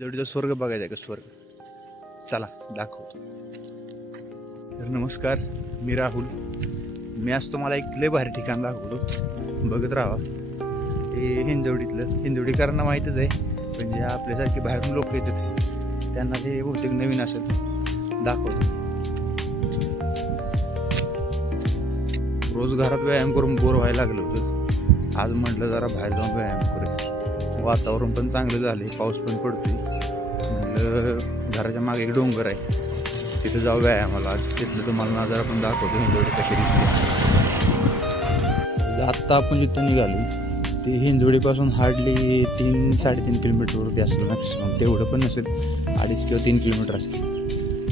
जोडीचा स्वर्ग बघायचा आहे का? स्वर्ग. चला दाखवतो. तर नमस्कार मी राहुल. मी आज तुम्हाला एक लय भारी ठिकाण दाखवतो. बघत राहा. हे हिंजवडीतलं हिंजवडीकरांना माहीतच आहे. म्हणजे पण जे आपल्यासारखे बाहेरून लोक येतात. त्यांना ते बहुतेक नवीन असेल. दाखवतो. रोज घरात व्यायाम करून बोर व्हायला लागलं होतं. आज म्हटलं जरा बाहेर जाऊन व्यायाम करूया. वातावरण पण चांगलं झालंय पाऊस पण पडतोय. घराच्या मागे एक डोंगर आहे. तिथं जाऊ व्यायामाला तिथलं तुम्हाला नजर आपण दाखवतो. हिंजवडी कशी दिसते म्हणजे आत्ता आपण जिथं निघालो ते हिंजवडीपासून हार्डली तीन साडेतीन किलोमीटरवरती असेल मॅक्सिमम तेवढं पण नसेल. अडीच किंवा तीन किलोमीटर असेल.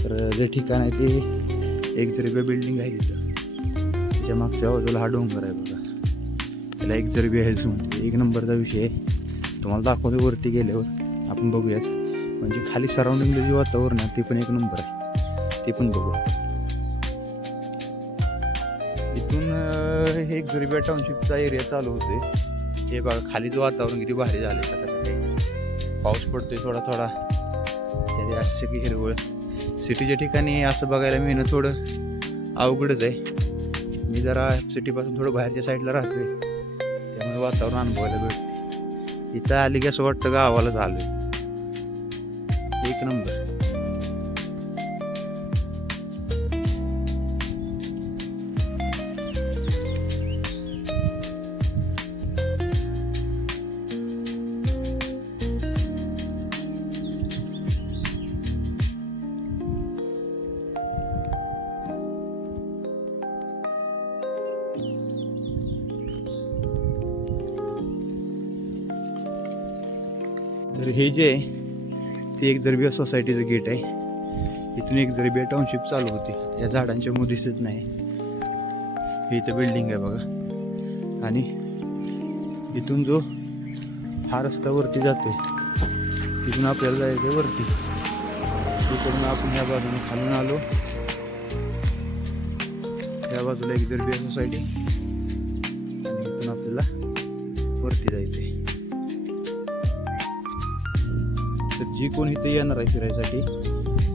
तर जे ठिकाण आहे ते एक जरी बिल्डिंग आहे तिथं त्याच्या मागच्या बाजूला हा डोंगर आहे बघा. त्याला एक जरी हेल्थ म्हणते एक नंबरचा विषय आहे. तुम्हाला दाखवतो वरती गेल्यावर. आपण बघूयाच. म्हणजे खाली सराउंडिंगला जे वातावरण आहे ते पण एक नंबर आहे. ते पण बघू. इथून हे एक टाउनशिपचा एरिया चालू होते हे बघा खालीचं वातावरण किती भारी झालं सकाळ सकाळी पाऊस पडतोय थोडा थोडा. त्यात असं की हिरवळ. सिटीच्या ठिकाणी असं बघायला मिळणं थोडं अवघडच आहे. मी जरा सिटीपासून थोडं बाहेरच्या साईडला राहतोय. त्यामुळे वातावरण अनुभवायला भेटते इथं आली की असं वाटतं गावाला झालं एक नंबर. तर हे जे आहे ते एक दरबिया सोसायटीचं गेट आहे. इथून एक दरबिया टाउनशिप चालू होती. या झाडांच्या मध्ये नाही. हे इथं बिल्डिंग आहे बघा. आणि इथून जो हा रस्ता वरती जातो तिथून आपल्याला जायचं वरती. तिकडून आपण या बाजूने खालून आलो. या बाजूला एक दरबिया सोसायटी आणि इथून आपल्याला वरती जायचंय. तर जी कोण इथे येणार आहे फिरायसाठी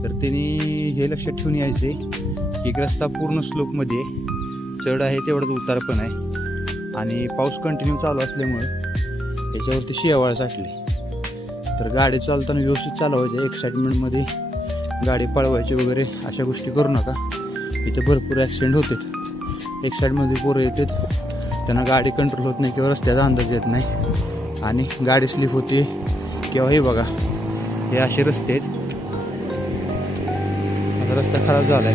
तर त्यांनी हे लक्षात ठेवून यायचे की एक रस्ता पूर्ण स्लोपमध्ये चढ आहे तेवढाच उतार पण आहे. आणि पाऊस कंटिन्यू चालू असल्यामुळं याच्यावरती शेवाळ साठली. तर गाडी चालताना व्यवस्थित चालवायची एक्साइटमेंटमध्ये गाडी पळवायची वगैरे अशा गोष्टी करू नका. इथे भरपूर ॲक्सिडेंट होतात. एक्साइटमध्ये पोरं येतात. त्यांना गाडी कंट्रोल होत नाही किंवा रस्त्याचा अंदाज येत नाही. आणि गाडी स्लिप होते. किंवा हे बघा हे असे रस्ते आहेत. आता रस्ता खराब झालाय.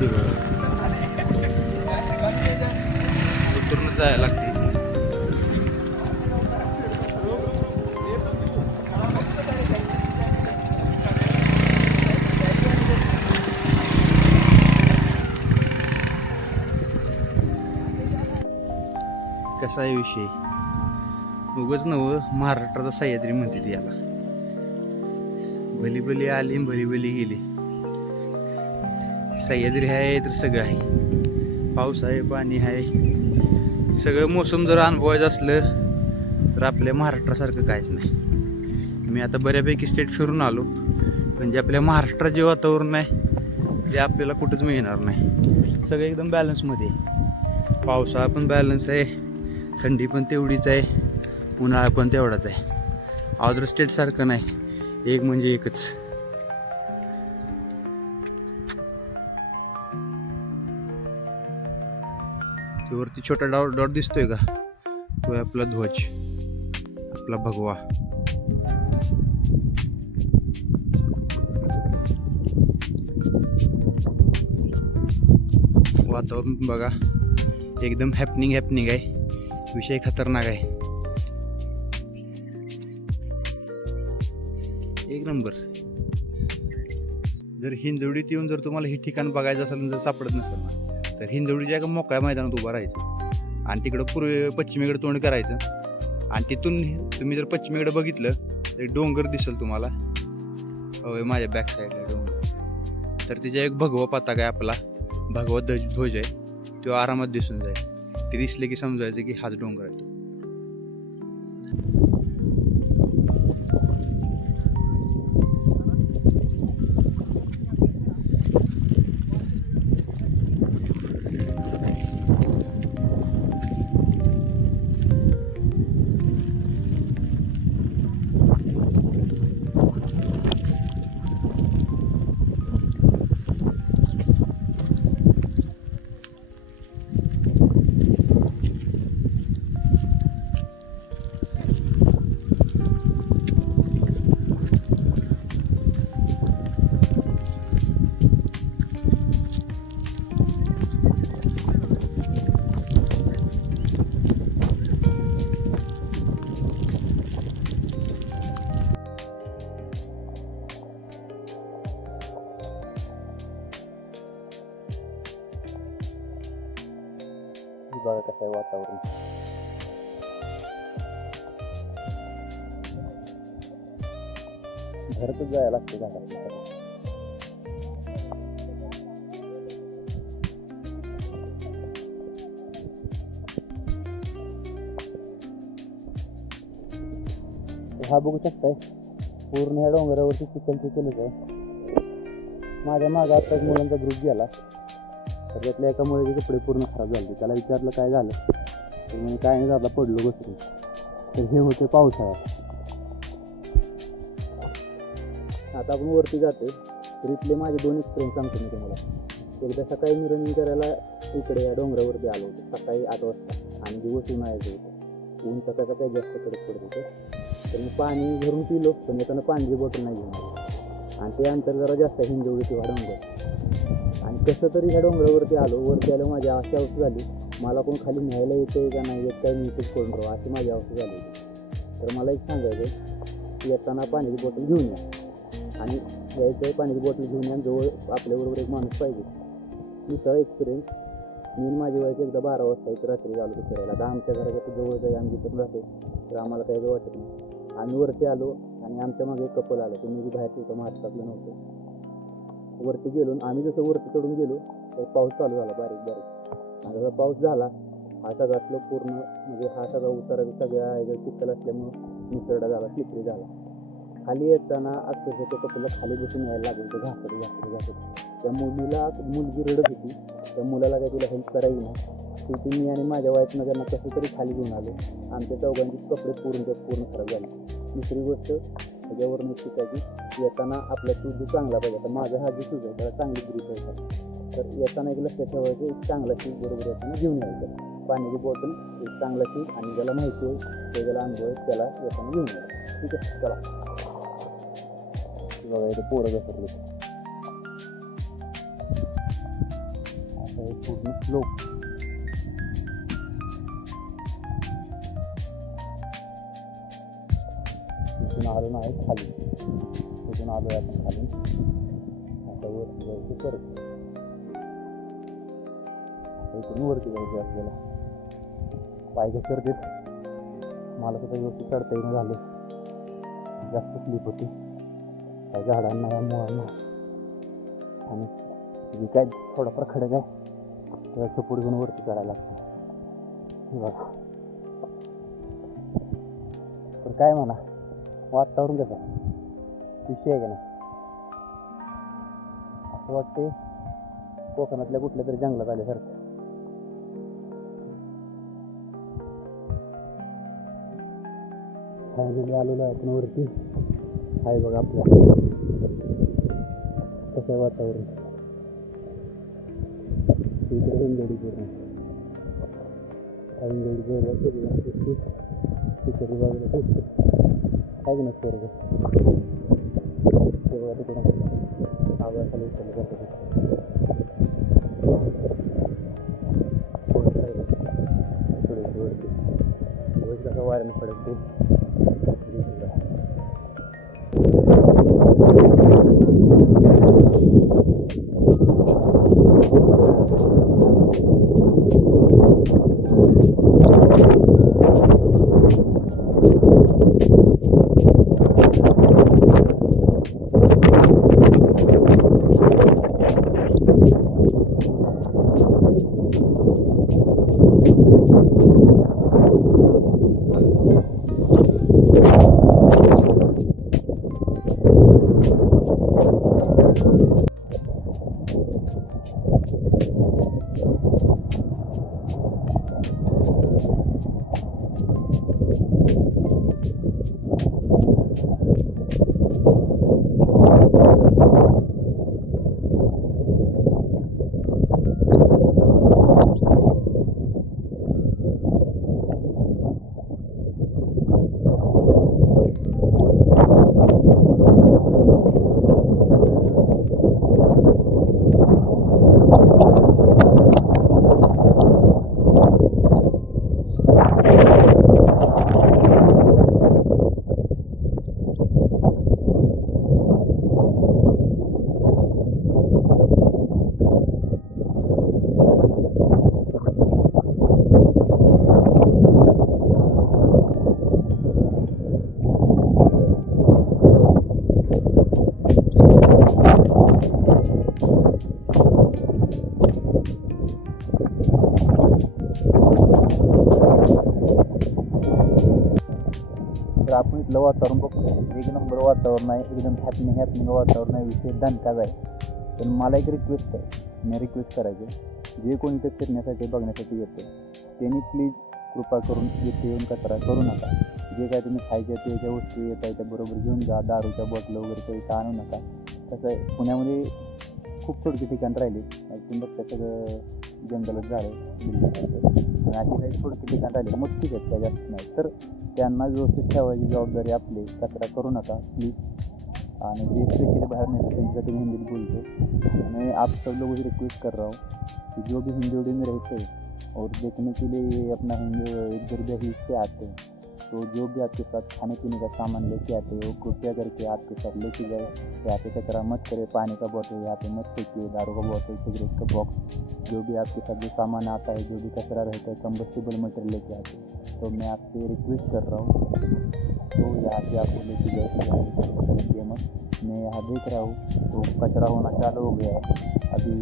ते बघा. उतरूनच जायला लागते. कसा आहे विषय? उगच नवं महाराष्ट्राचा सह्याद्री म्हणते ती याला. भली भली आली आणि भली भली गेली. सह्याद्री आहे तर सगळं आहे. पाऊस आहे पाणी आहे. सगळं मोसम जर अनुभवायचं असलं तर आपल्या महाराष्ट्रासारखं काहीच नाही. मी आता बऱ्यापैकी स्टेट फिरून आलो. म्हणजे आपल्या महाराष्ट्रात जे वातावरण आहे ते आपल्याला कुठंच मिळणार नाही. सगळं एकदम बॅलन्समध्ये आहे. पावसाळा पण बॅलन्स आहे. थंडी पण तेवढीच आहे. उन्हाळा पण तेवढाच आहे. अदर स्टेटसारखं नाही. एक म्हणजे एकच. वरती छोटा डॉट डॉट दिसतोय का? तो आहे आपला ध्वज. आपला भगवा. वातावरण बघा. एकदम हॅपनिंग हॅपनिंग आहे. विषय खतरनाक आहे. एक नंबर. जर हिंजवडीत येऊन जर तुम्हाला हे ठिकाण बघायचं असेल जर सापडत नसेल ना तर हिंजवडीच्या एका मोकळ्या मैदानात उभं राहायचं. आणि तिकडं पूर्वे पश्चिमेकडे तोंड करायचं. आणि तिथून तुम्ही जर पश्चिमेकडे बघितलं तर डोंगर दिसेल तुम्हाला. होय माझ्या बॅक साईडला डोंगर. तर तिच्या एक भगवा पताका आहे आपला. भगवा ध्वज ध्वज आहे. तो आरामात दिसून जाईल. ते दिसले की समजायचं की हाच डोंगर आहे तो. घरातच जायला लागते घरात हा बघू शकताय पूर्ण ह्या डोंगरावरती चिखल चिखलच आहे माझ्या मागं आता एक मुलांचा ग्रुप गेला. तर त्यातल्या एका मुलाचे कपडे पूर्ण खराब झाले त्याला विचारलं काय झालं? म्हणजे काय नाही झालं पडलो घसरून तर हे होते पावसाळ्यात. आता आपण वरती जातो तर इथले माझे दोन एक्सपिरियन्स सांगतो मी तुम्हाला. एकदा सकाळी मी रनिंग करायला इकडे या डोंगरावरती आलो होतो. सकाळी आठ वाजता. आणि दिवस उन्हाळ्याचं होतं. ऊन सकाळ सकाळी जास्त कडक पडत होतं. तर मी पाणी भरून पिलो पण येताना पाण्याची बॉटल नाही घेऊन आणि ते अंतर जरा जास्त हिंजवळी हिंजवडी किंवा डोंगर. आणि कसं तरी ह्या डोंगरावरती आलो. वरती आलो माझी अशी अवस्था झाली. मला कोण खाली न्यायला येते का नाही येत काय मी इथेच करून राहू अशी माझी अवस्था झाली तर मला एक सांगायचं की येताना पाण्याची बॉटल घेऊन या. आणि यायचं आहे पाण्याची बॉटल घेऊन या आणि जवळ आपल्याबरोबर एक माणूस पाहिजे. दुसरा एक्सपिरियन्स मी माझी वाईफ एकदा बारा वाजता एक रात्री झालो होतो फिरायला. आता आमच्या घराच्या जवळ जाई आम्ही जिथं राहतो तर आम्हाला काही वाटत नाही. आम्ही वरती आलो आणि आमच्या मागे एक कपल आलं. तुम्ही जी बाहेर तिथं महाराष्ट्रातलं नव्हतं. वरती गेलो आम्ही जसं वरती चढून गेलो तर पाऊस चालू झाला बारीक बारीक. आणि जसा पाऊस झाला हा सगळा पूर्ण म्हणजे हा सगळा उतारा सगळ्या चिखल असल्यामुळं निसरडा झाला स्लिपरी झाला. खाली येताना अक्षरशः त्या खाली बसून यायला लागलं तर घासत घासत घासत. त्या मुलीला मुलगी रडत होती. त्या मुलाला काही तिला हेल्प करायची नाही. शेवटी मी आणि माझ्या वाईफनं त्यांना कसं तरी खाली घेऊन आलो. आमच्या चौघांचे कपडे पूर्ण त्या पूर्ण खराब झाले. दुसरी गोष्ट ह्याच्यावरून एक शिकायची येताना आपला शूज चांगला पाहिजे. आता माझा हा जो शूज आहे त्याला चांगली ग्रीप आहे. तर येताना एक लक्षात ठेवायचं एक चांगला शूज बरोबर येताना घेऊन यायचं. पाण्याची बॉटल एक चांगला शूज आणि ज्याला माहिती आहे ते ज्याला अनुभव आहे त्याला येताना घेऊन यायचं. ठीक आहे? चला. बघा इथे पोरं घसरले असं हे पूर्ण स्लोप तिथून आलो नाही खाली. तिथून आलो आपण खाली. आता वरती जायचं परत. इकडून वरती जायचं आपल्याला. पाय घसरतेत मला सुद्धा व्यवस्थित चढता येणं झालं. जास्त स्लीप होती. काय झाडांना या मुळांना. आणि जे काय थोडाफार खडक आहे त्याला सपोर्ट घेऊन वरती करायला लागतं. बघा. तर काय म्हणा वातावरण कसं आहे? विषय आहे का नाही? असं वाटते कोकणातल्या कुठल्या तरी जंगलात आल्यासारखं. फायनली आलेलो आहे आपण वरती. आहे बघा आपल्या कसं आहे वातावरण इकडे हिंदोडी पूर्ण हिंदोडी पूर्ण तिकडे बाजूला दिसते की तेव्हा तिकडं आवाजाखाली जातं थोडं थोडं कसं पडत ते Thank you. इथलं वातावरण बघतो. एक नंबर वातावरण आहे एकदम हॅपनिंग हॅपनिंग वातावरण आहे विषय दणकाच आहे. पण मला एक रिक्वेस्ट आहे. मी रिक्वेस्ट करायचे जे कोणी इथे फिरण्यासाठी बघण्यासाठी येते त्यांनी प्लीज कृपा करून इथे येऊन कचरा करू नका. जे काय तुम्ही खायच्या पियाच्या वस्तू येत आहे त्या बरोबर घेऊन जा. दारूच्या बॉटल वगैरे काही इथं आणू नका. कसं आहे. पुण्यामध्ये खूप थोडकी ठिकाण राहिली. तुम्ही बघता सगळं जंगलच झालं. पण अशी काही थोडकी ठिकाण राहिली. मोठी आहेत काय जास्त नाही. तर त्यांना व्यवस्थित ठेवायची जबाबदारी आपली. कचरा करू नका प्लीज आणि जे स्पेशली बाहेर नेते त्यांच्यासाठी हिंदीत बोलतो आणि आप सब लोगों से रिक्वेस्ट कर रहा हूँ कि जो भी हिंदौड़ी में रहते हैं और देखने के लिए अपना हिंदी एक दर्जा ही से आते हैं तो जो भी आपके साथ खाने पीने का सामान लेके आते हो, कृपया करके आपके साथ लेके जाए। यहाँ पे कचरा मत करे, पानी का बॉटल यहाँ पे मत फेंकिए, दारू का बॉटल सिगरेट का बॉक्स जो भी आपके साथ जो सामान आता है, जो भी कचरा रहता है कम्बस्टेबल मटेरियल लेके आते हैं। तो मैं आपसे रिक्वेस्ट कर रहा हूँ तो यहाँ पे आपको लेके जाए मत मैं यहाँ देख रहा हूँ तो कचरा होना चालू हो गया है। अभी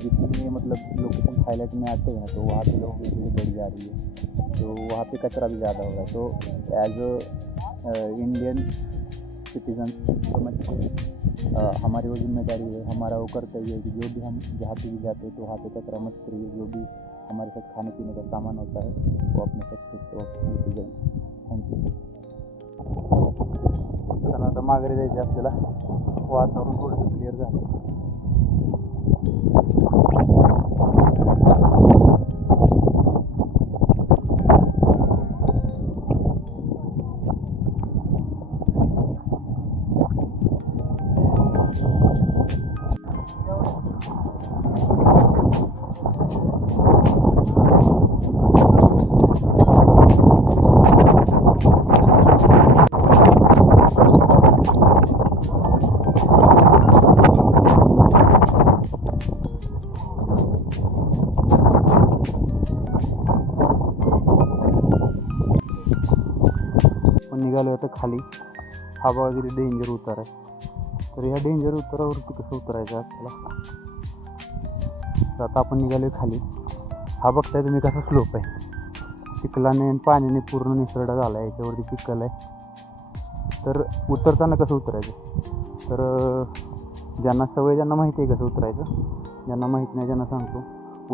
जितनी मतलब लोकेशन हाईलाइट में आते हैं तो वहाँ पे लोगों की भीड़ बढ़ जा रही है। तो वहाँ पे कचरा भी ज़्यादा हो रहा है। तो as uh, a Indian citizen समझ हमारी वो जिम्मेदारी है हमारा वो कर्तव्य है कि जो भी हम जहाँ पे भी जाते हैं तो वहाँ पे कचरा मत करिए। जो भी हमारे साथ खाने पीने का सामान होता है वो अपने साथ फिट लेके जाइए। थँक्यू कारण आता माघारी जायचे आपल्याला। वातावरण थोडंसं क्लिअर झालं. निघालो आता खाली. हा वगैरे डेंजर उतार आहे. तर ह्या डेंजर उतारावरती कसं उतरायचं आपल्याला? तर आता आपण निघालो खाली. हा बघताय तुम्ही कसा स्लोप आहे? चिखलाने आणि पाण्याने पूर्ण निसरडा झाला आहे याच्यावरती चिखल आहे. तर उतरताना कसं उतरायचं? तर ज्यांना सवय ज्यांना माहिती आहे कसं उतरायचं. ज्यांना माहीत नाही ज्यांना सांगतो.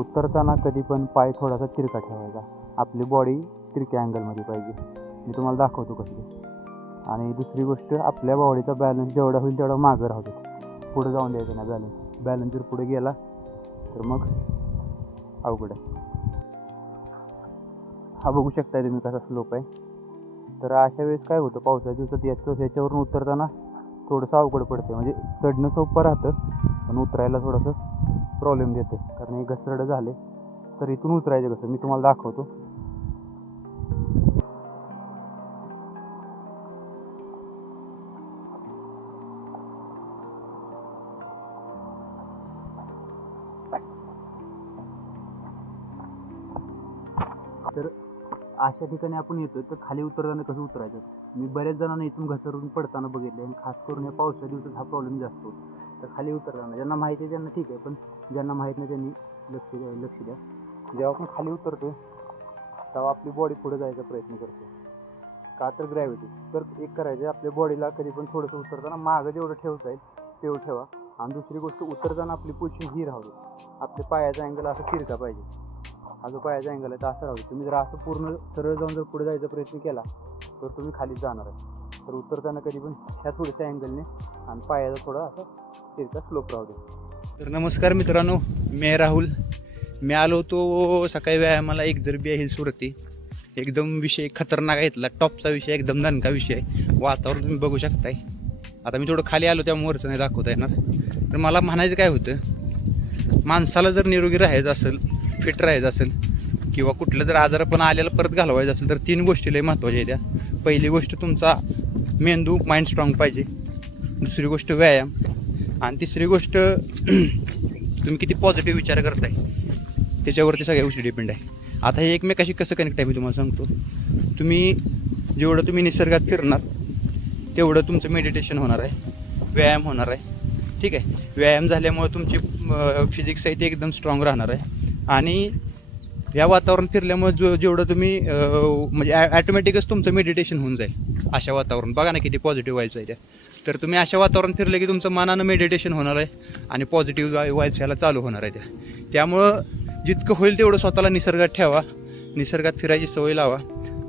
उतरताना कधी पण पाय थोडासा तिरका ठेवायचा. आपली बॉडी तिरक्या अँगलमध्ये पाहिजे. मी तुम्हाला दाखवतो कसं आणि दुसरी गोष्ट आपल्या बॉडीचा बॅलन्स जेवढा होईल तेवढा मागं राहतो पुढे जाऊन द्यायचं ना बॅलन्स बॅलन्स जर पुढे गेला तर मग अवघड आहे. हा बघू शकताय तुम्ही कसा स्लोप आहे. तर अशा वेळेस काय होतं पावसाच्या दिवसात याचं याच्यावरून उतरताना थोडंसं अवघड पडते म्हणजे चढणं सोपं राहतं पण उतरायला थोडंसं प्रॉब्लेम देते कारण हे घसरडं झाले तर इथून उतरायचं कसं? मी तुम्हाला दाखवतो. त्या ठिकाणी आपण येतो तर खाली उतरताना कसं उतरायचं? मी बऱ्याच जणांना इथून घसरून पडताना बघितले आणि खास करून या पावसाच्या दिवसात हा प्रॉब्लेम जास्त होतो. तर खाली उतरताना ज्यांना माहिती आहे त्यांना ठीक आहे पण ज्यांना माहीत नाही त्यांनी लक्ष द्या लक्ष द्या. जेव्हा आपण खाली उतरतो तेव्हा आपली बॉडी पुढे जायचा प्रयत्न करतो का तर ग्रॅव्हिटी तर एक करायचं आपल्या बॉडीला कधी पण थोडंसं उतरताना मागं जेवढं ठेवता येईल तेवढं ठेवा. आणि दुसरी गोष्ट उतरताना आपली पोझिशन ही राहावी आपल्या पायाचा अँगल असा फिरता पाहिजे. हा जो पायाचा अँगल आहे तर असं राहू तुम्ही जर असं पूर्ण सरळ जाऊन जर पुढे जायचा प्रयत्न केला तर तुम्ही खाली जाणार आहे. तर उतरताना कधी पण ह्या थोड्याशा अँगलने आणि पायाचा थोडा असा तिरका स्लोप राहू दे. तर नमस्कार मित्रांनो मी राहुल. मी आलो होतो सकाळी व्यायामाला एक जर बी हिल्सवरती. एकदम विषय खतरनाक आहे इथला टॉपचा विषय एकदम दणका विषय आहे. वातावरण तुम्ही बघू शकताय. आता मी थोडं खाली आलो त्यामुळे वरचं नाही दाखवता येणार. तर मला म्हणायचं काय होतं माणसाला जर निरोगी राहायचं असेल फिट राहायचं असेल किंवा कुठलं जर आजार पण आलेला परत घालवायचं असेल तर तीन गोष्टी लय महत्त्वाच्या आहेत त्या पहिली गोष्ट तुमचा मेंदू माइंड स्ट्रॉंग पाहिजे. दुसरी गोष्ट व्यायाम. आणि तिसरी गोष्ट तुम्ही किती पॉझिटिव्ह विचार करताय त्याच्यावरती सगळ्या गोष्टी डिपेंड आहे. आता हे एकमेकाशी कसं कनेक्ट आहे मी तुम्हाला सांगतो. तुम्ही जेवढं तुम्ही निसर्गात फिरणार तेवढं तुमचं मेडिटेशन होणार आहे. व्यायाम होणार आहे. ठीक आहे? व्यायाम झाल्यामुळे तुमची फिजिक्स आहे ते एकदम स्ट्रॉंग राहणार आहे. आणि या वातावरण फिरल्यामुळे जो जेवढं तुम्ही म्हणजे ॲटोमॅटिकच तुमचं मेडिटेशन होऊन जाईल अशा वातावरण. बघा ना किती पॉझिटिव्ह व्हायचं आहे त्या. तर तुम्ही अशा वातावरण फिरलं की तुमचं मनानं मेडिटेशन होणार आहे आणि पॉझिटिव्ह व्हायचं ह्याला चालू होणार आहे त्या. त्यामुळं जितकं होईल तेवढं स्वतःला निसर्गात ठेवा निसर्गात फिरायची सवय लावा.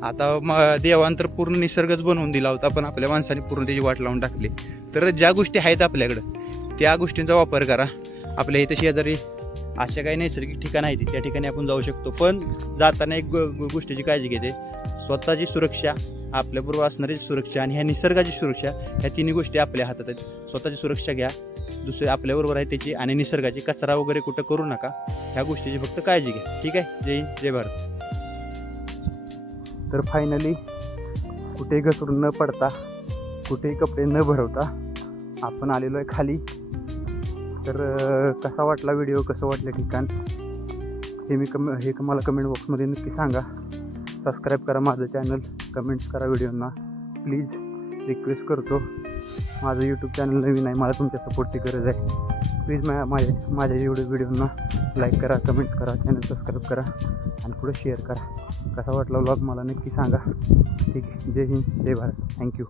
आता म देवांतर पूर्ण निसर्गच बनवून दिला होता पण आपल्या माणसाने पूर्ण त्याची वाट लावून टाकली. तर ज्या गोष्टी आहेत आपल्याकडं त्या गोष्टींचा वापर करा. आपल्या इथे शेजारी अशा काही नैसर्गिक ठिकाणं आहेत त्या ठिकाणी आपण जाऊ शकतो. पण जाताना एक गोष्टीची काळजी घेते. स्वतःची सुरक्षा आपल्याबरोबर असणारी सुरक्षा आणि ह्या निसर्गाची सुरक्षा ह्या तिन्ही गोष्टी आपल्या हातात आहेत. स्वतःची सुरक्षा घ्या दुसरे आपल्याबरोबर आहे त्याची आणि निसर्गाची. कचरा वगैरे कुठं करू नका ह्या गोष्टीची फक्त काळजी घ्या. ठीक आहे? जय हिंद जय भारत. तर फायनली कुठेही घसरून न पडता कुठेही कपडे न भरवता आपण आलेलो आहे खाली. तर कसा वाटला व्हिडिओ कसं वाटलं ठिकाण? हे मी कम हे मला कमेंट बॉक्समध्ये नक्की सांगा. सबस्क्राईब करा माझं चॅनल कमेंट्स करा व्हिडिओंना प्लीज रिक्वेस्ट करतो. माझं यूट्यूब चॅनल नवीन आहे. मला तुमच्या सपोर्टची गरज आहे. प्लीज मा माझ्या माझ्या एवढ्या व्हिडिओंना लाईक करा कमेंट्स करा चॅनल सबस्क्राईब करा आणि पुढे शेअर करा. कसा वाटला व्लॉग मला नक्की सांगा. ठीक आहे. जय हिंद जय भारत. Thank you